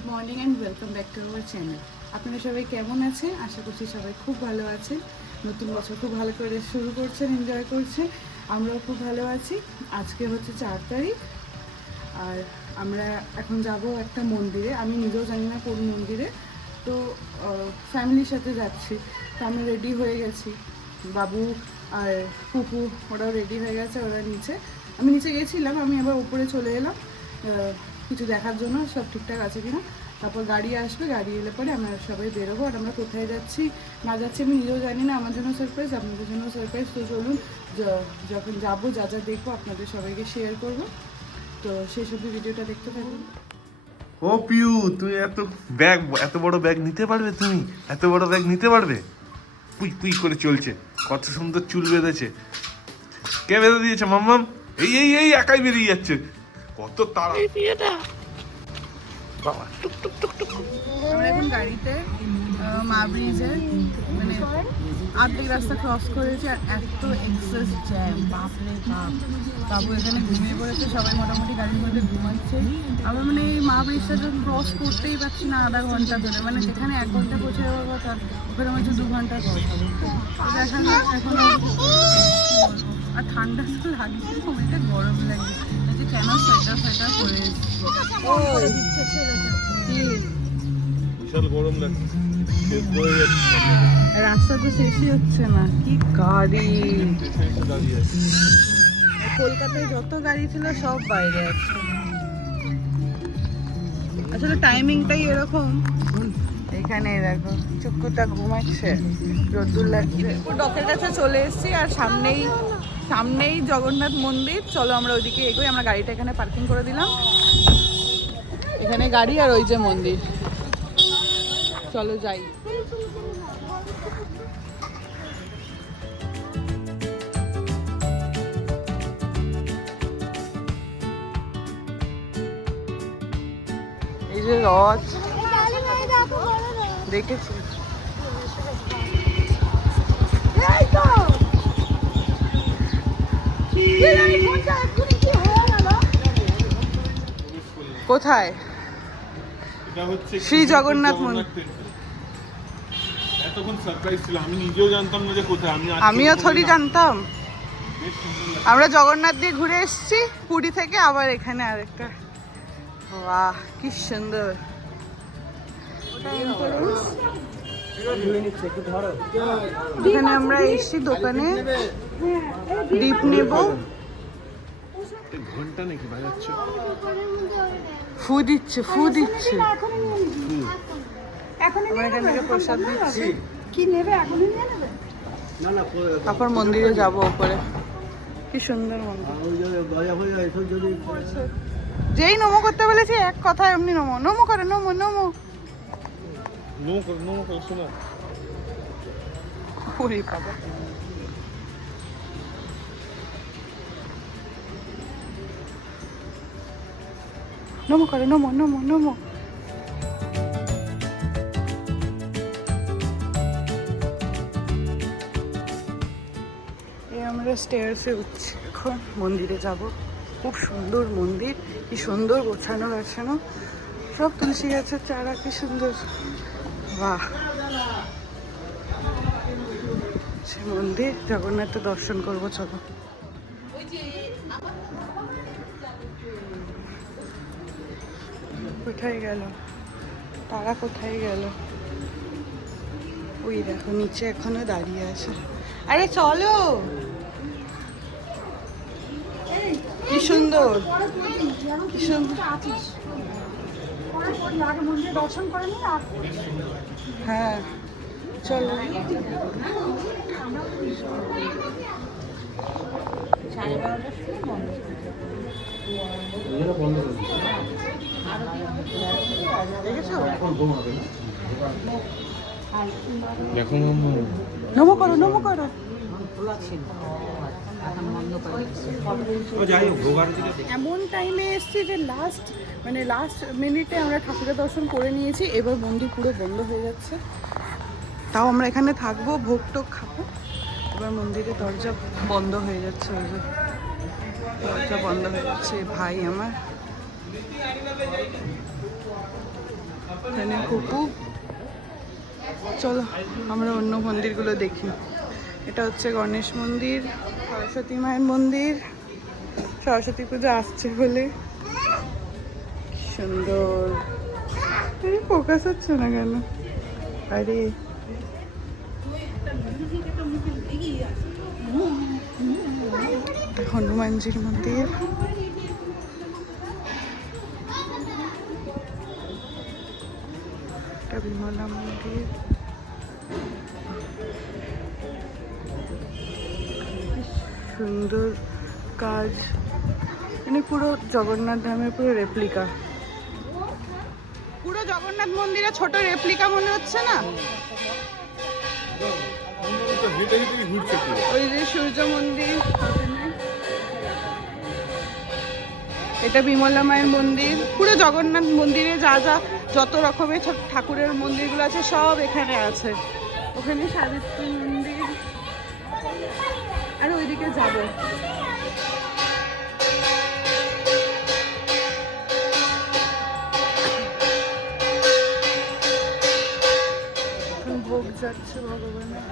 Good morning and welcome back to our channel. আপনারা সবাই কেমন আছেন? আশা করছি সবাই খুব ভালো আছেন। নতুন বছর খুব ভালো করে শুরু করছেন, এনজয় করছেন। আমরাও খুব ভালো আছি। আজকে হচ্ছে 4 তারিখ, আর আমরা এখন যাব একটা মন্দিরে। আমি নিজেও জানি না কোন মন্দিরে, তো ফ্যামিলির সাথে যাচ্ছি। তো আমি রেডি হয়ে গেছি, বাবু আর কুকু ওরাও রেডি হয়ে গেছে। ওরা নিচে, আমি নিচে গেছিলাম, আমি আবার উপরে চলে এলাম কিছু দেখার জন্য সব ঠিকঠাক আছে কিনা। তারপর গাড়ি আসবে, গাড়ি এলে পরে আমরা সবাই বেরোবো। আর আমরা কোথায় যাচ্ছি না যাচ্ছি আমি নিজেও জানি না। আমার জন্য সারপ্রাইজ, আপনাদের জন্য সারপ্রাইজ। তো চলুন, যখন যাবো যা যা দেখবো আপনাদের সবাইকে শেয়ার করবো। তো সেই সব ভিডিওটা দেখতে থাকুন। ও পিউ, তুমি এত বড় ব্যাগ নিতে পারবে? তুমি এত বড় ব্যাগ নিতে পারবে? পুই পুই করে চলছে, কত সুন্দর চুল বেঁধেছে। কে বেঁধে দিয়েছে? মাম্মাম এই এই এই একাই বেরিয়ে যাচ্ছে, কত তাড়া। বাবা টুক টুক টুক টুক। আমরা এখন গাড়িতে মা ব্রিজে মানে আর্ধেক রাস্তা ক্রস করেছি, আর এত এক্সেস জ্যাম, বাপরে বাপ। বাবু এখানে ঘুমিয়ে পড়েছে, সবাই মোটামুটি গাড়ির মধ্যে ঘুমাচ্ছে। আমরা মানে এই মা ব্রিজটা যখন ক্রস করতেই পারছি না আধা ঘন্টা ধরে, মানে যেখানে 1 ঘন্টা পৌঁছে যাওয়ার কথা ওখানে হচ্ছে 2 ঘন্টার পর হবে। এখন আর ঠান্ডা তো লাগছে, সময়টা গরম লাগে যে কেন সোয়েটার পরে এসেছি। বিশাল গরম লাগছে, রাস্তা তো শেষই হচ্ছে না, কি গাড়ি। কলকাতায় যত গাড়ি ছিল সব বাইরে আছে। আসলে টাইমিংটাই এরকম। এখানে দেখো চুক্কুটা ঘুমাচ্ছে, রোদ্দুর লাগছে। ডকের কাছে চলে এসেছি, আর সামনেই জগন্নাথ মন্দির। চলো আমরা ওইদিকে এগোই। আমরা গাড়িটা এখানে পার্কিং করে দিলাম, এখানে গাড়ি আর ওই যে মন্দির। চলো যাই। এই যে রথ দেখেছি, কোথায়? এটা হচ্ছে শ্রী জগন্নাথ মন্দির। এতক্ষণ সারপ্রাইজ ছিল, আমি নিজেও জানতাম না যে কোথায়। আমিও থোড়ি জানতাম। আমরা জগন্নাথ দিয়ে ঘুরে এসেছি পুরী থেকে, আবার এখানে আরেকটা। বাহ কি সুন্দর। এখানে আমরা এসেছি দোকানে ডিপ নেব। ঘন্টা নাকি বাজাচ্ছে, ফু দিচ্ছে। আমরা এখান থেকে প্রসাদ দিচ্ছি। কি নেবে? এখনই নিয়ে নেবে? তারপর মন্দিরে যাব উপরে। কি সুন্দর মন্দির। যেই নমো করতে বলেছি এক কথায় এমনি নমো করে নমো। শোনা ওরে বাবা। নমো করে নমো। আমরা স্টেয়ার্সে উঠছি, এখন মন্দিরে যাব। খুব সুন্দর মন্দির, কি সুন্দর গোছানো সব তুলসী গাছের চারা, কি সুন্দর। বাহ, সে মন্দির জগন্নাথের দর্শন করবো। চলো। কোথায় গেল তারা? কোথায় গেল? ওই দেখো নিচে এখনো দাঁড়িয়ে আছে। আরে চলো, কি সুন্দর। হ্যাঁ চলো। নমো করো। এমন টাইমে এসছি যে লাস্ট মিনিটে আমরা ঠাকুরের দর্শন করে নিয়েছি। এবার মন্দির পুরো বন্ধ হয়ে যাচ্ছে, তাও আমরা এখানে থাকবো, ভোগ টোগ খাবো। এবার মন্দিরের দরজা বন্ধ হয়ে যাচ্ছে, ওই যে দরজা বন্ধ হয়ে যাচ্ছে। ভাই আমার এখানে কুকু। চলো আমরা অন্য মন্দিরগুলো দেখি। এটা হচ্ছে গণেশ মন্দির, সরস্বতী মায়ের মন্দির। সরস্বতী পুজো আসছে বলে সুন্দর। ফোকাস হচ্ছে না কেন? আরে হনুমানজির মন্দির। এটা বিমলা মন্দির। সুন্দর কাজ, মানে পুরো জগন্নাথ ধামের পুরো রেপ্লিকা। পুরো জগন্নাথ মন্দিরে ছোট রেপ্লিকা মনে হচ্ছে না? ওই যে সূর্য মন্দির, এটা বিমলা মায়ের মন্দির। পুরো জগন্নাথ মন্দিরে যা যা যত রকমের ঠাকুরের মন্দিরগুলো আছে সব এখানে আছে। ওখানে সাবিত্রী মন্দির। আর ওইদিকে যাবো। ভোগ যাচ্ছে ভগবানের।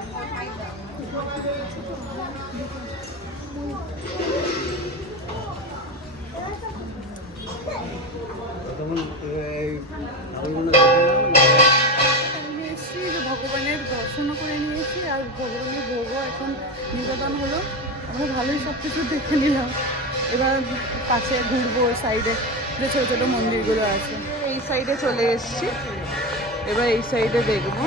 ভগবানের দর্শনও করে নিয়েছি আর ভগবানের ভোগও এখন নিবেদন হলো। আমরা ভালোই সব কিছু দেখে নিলাম। এবার পাশে ঘুরবো, সাইডে যে ছোটো ছোটো মন্দিরগুলো আছে। এই সাইডে চলে এসছি, এবার এই সাইডে দেখবো।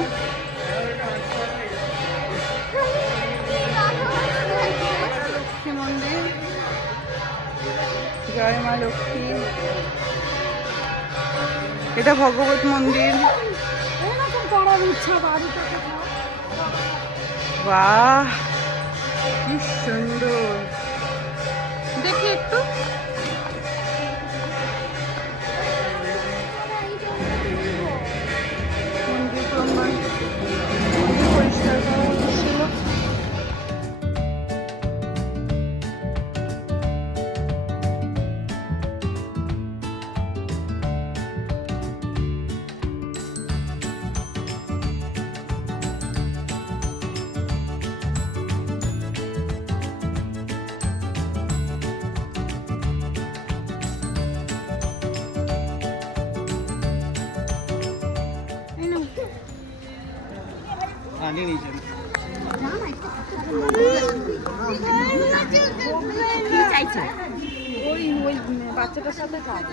লক্ষ্মী মন্দির, জয় মা লক্ষ্মী। এটা ভগবত মন্দির। বাহ কি সুন্দর, দেখি একটু। মন্দির পরিষ্কার করা হচ্ছিল। ওই ওই বাচ্চাটার সাথে খায়।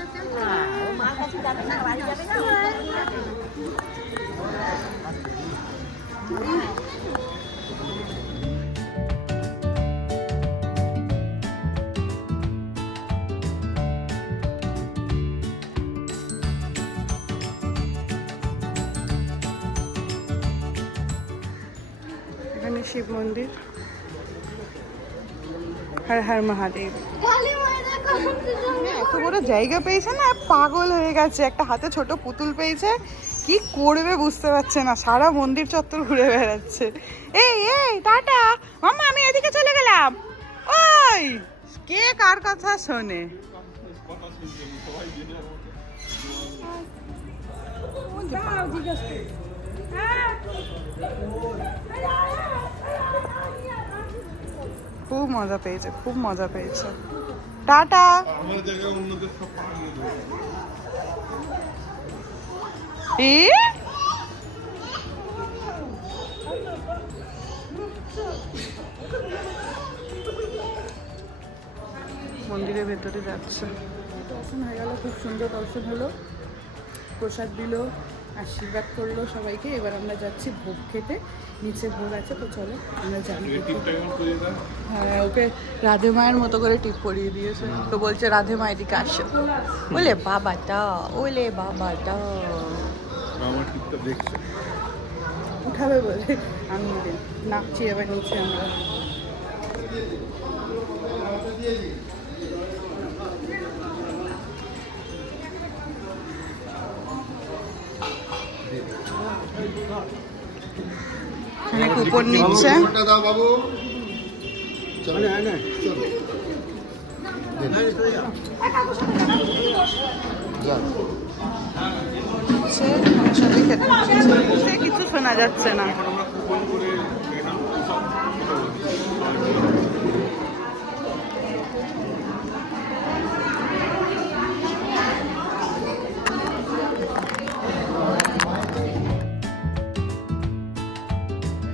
এখানে শিব মন্দির। হর হর মহাদেব। এত বড় জায়গা পেয়েছে না, পাগল হয়ে গেছে। একটা হাতে ছোট পুতুল পেয়েছে, কি করবে বুঝতে পারছে না, সারা মন্দির চত্বর ঘুরে বেড়াচ্ছে। এই এই টাটা মাম্মা, আমি এদিকে চলে গেলাম। ওই কে কার কথা শোনে? খুব মজা পেয়েছে, খুব মজা পেয়েছে। টাটা। মন্দিরের ভেতরে যাচ্ছে। দর্শন হয়ে গেল, খুব সুন্দর দর্শন হলো। প্রসাদ দিল, আশীর্বাদ করলো সবাইকে। এবার আমরা যাচ্ছি ভোগ খেতে। নিচে ভোগ আছে, তো চলো আমরা যাই। হ্যাঁ, ওকে রাধে মায়ের মতো করে টিপ পরিয়ে দিয়েছে। তো বলছে রাধে মা এদিকে আসো। ওলে বাবাটা, ওলে বাবাটা উঠাবে বলে আমি নাচছি এবার নিচে আমরা। এখানে কুপন নিচ্ছে। বসে এখানে সবাই খেতে বসেছে। সে কিছু শোনা যাচ্ছে না।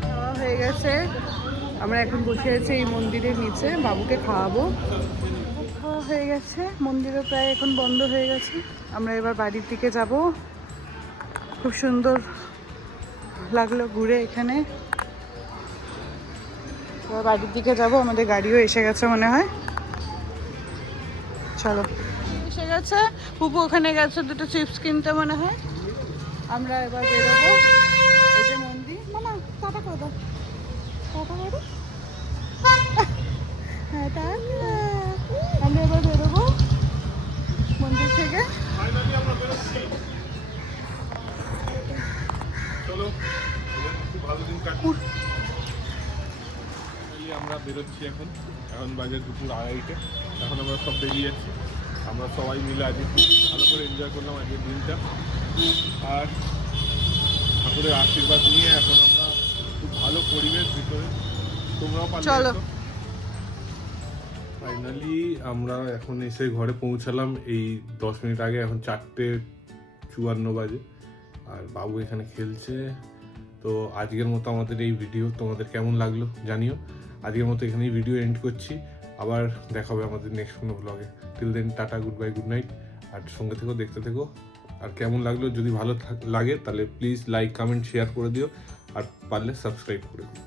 খাওয়া হয়ে গেছে, আমরা এখন বসে আছি এই মন্দিরের নিচে, বাবুকে খাওয়াবো। খাওয়া হয়ে গেছে, মন্দিরও প্রায় এখন বন্ধ হয়ে গেছে। আমরা এবার বাড়ির দিকে যাব। খুব সুন্দর লাগলো ঘুরে এখানে। এবার বাড়ির দিকে যাব, আমাদের গাড়িও এসে গেছে মনে হয়। চলো, এসে গেছে। পুপু ওখানে গেছে দুটো চিপস কিনতে মনে হয়। আমরা এবার বেরোবো। এই যে মন্দির, মামা টাটা করে দাও, টাটা করে দাও। হ্যাঁ টাটা। আমরা এবার বেরোবো মন্দির থেকে। চলো, খুব ভালো দিন কাটুক। আমরা বেরোচ্ছি এখন, এখন বাজে দুপুর 2:30। এখন আমরা সব বেরিয়ে যাচ্ছি। আমরা সবাই মিলে আজকে খুব ভালো করে এনজয় করলাম আজকের দিনটা। আর ঠাকুরের আশীর্বাদ নিয়ে এখন আমরা খুব ভালো পরিবেশ ভিতরে, তোমরাও চলো। ফাইনালি আমরা এখন এসে ঘরে পৌঁছালাম এই 10 মিনিট আগে। এখন 4:54 বাজে আর বাবু এখানে খেলছে। তো আজকের মতো আমাদের এই ভিডিও তোমাদের কেমন লাগলো জানিও। আজকের মতো এখানেই ভিডিও এন্ড করছি। আবার দেখা হবে আমাদের নেক্সট কোনো ব্লগে। Till then tata, good bye, good night. আর সঙ্গে থেকো, দেখতে থেকো। আর কেমন লাগলো, যদি ভালো লাগে তাহলে প্লিজ লাইক, কমেন্ট, শেয়ার করে দিও। আর পারলে সাবস্ক্রাইব করে দিও।